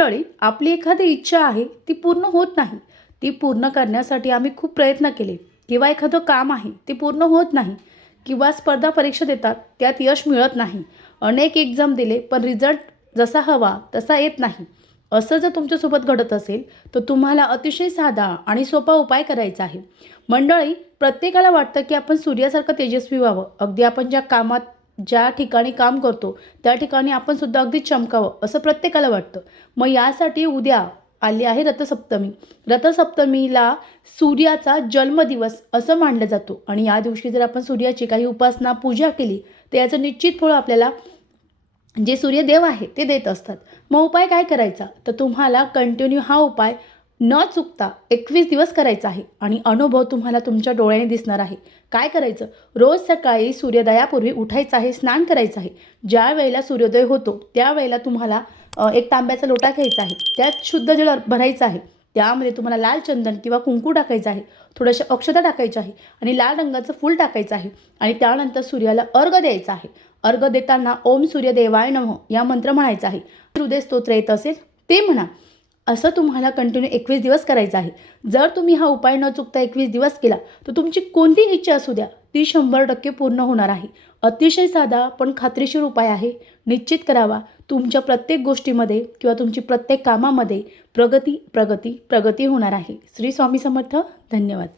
मंडळी, आपली एखादी इच्छा आहे ती पूर्ण होत नाही. ती पूर्ण करण्यासाठी आम्ही खूप प्रयत्न केले किंवा एखादं काम आहे ते पूर्ण होत नाही किंवा स्पर्धा परीक्षा देतात त्यात यश मिळत नाही. अनेक एक्झाम दिले पण रिझल्ट जसा हवा तसा येत नाही. असं जर तुमच्यासोबत घडत असेल तर तुम्हाला अतिशय साधा आणि सोपा उपाय करायचा आहे. मंडळी, प्रत्येकाला वाटतं की आपण सूर्यासारखं तेजस्वी व्हावं. अगदी आपण ज्या ठिकाणी काम करतो त्या ठिकाणी आपण सुद्धा अगदी चमकावं असं प्रत्येकाला वाटतं. मग यासाठी उद्या आली आहे रथसप्तमी. रथसप्तमीला सूर्याचा जन्मदिवस असं मानलं जातो आणि या दिवशी जर आपण सूर्याची काही उपासना पूजा केली तर याचं निश्चित फळ आपल्याला जे सूर्यदेव आहे ते देत असतात. मग उपाय काय करायचा, तर तुम्हाला कंटिन्यू हा उपाय न चुकता 21 दिवस करायचा आहे आणि अनुभव तुम्हाला तुमच्या डोळ्याने दिसणार आहे. काय करायचं, रोज सकाळी सूर्योदयापूर्वी उठायचं आहे, स्नान करायचं आहे. ज्या वेळेला सूर्योदय होतो त्यावेळेला तुम्हाला एक तांब्याचा लोटा घ्यायचा आहे, त्यात शुद्ध जल भरायचं आहे. त्यामध्ये तुम्हाला लाल चंदन किंवा कुंकू टाकायचं आहे, थोड्याशा अक्षता टाकायच्या आहे आणि लाल रंगाचं फूल टाकायचं आहे आणि त्यानंतर सूर्याला अर्घ द्यायचा आहे. अर्घ देताना ओम सूर्यदेवाय नमः या मंत्र म्हणायचा आहे. हृदय स्तोत्र येत असेल ते म्हणा. असं तुम्हाला कंटिन्यू 21 दिवस करायचं आहे. जर तुम्ही हा उपाय न चुकता 21 दिवस केला तर तुमची कोणतीही इच्छा असू द्या ती 100% पूर्ण होणार आहे. अतिशय साधा पण खात्रीशीर उपाय आहे. निश्चित करावा. तुमच्या प्रत्येक गोष्टीमध्ये किंवा तुमची प्रत्येक कामामध्ये प्रगती प्रगती प्रगती होणार आहे. श्री स्वामी समर्थ. धन्यवाद.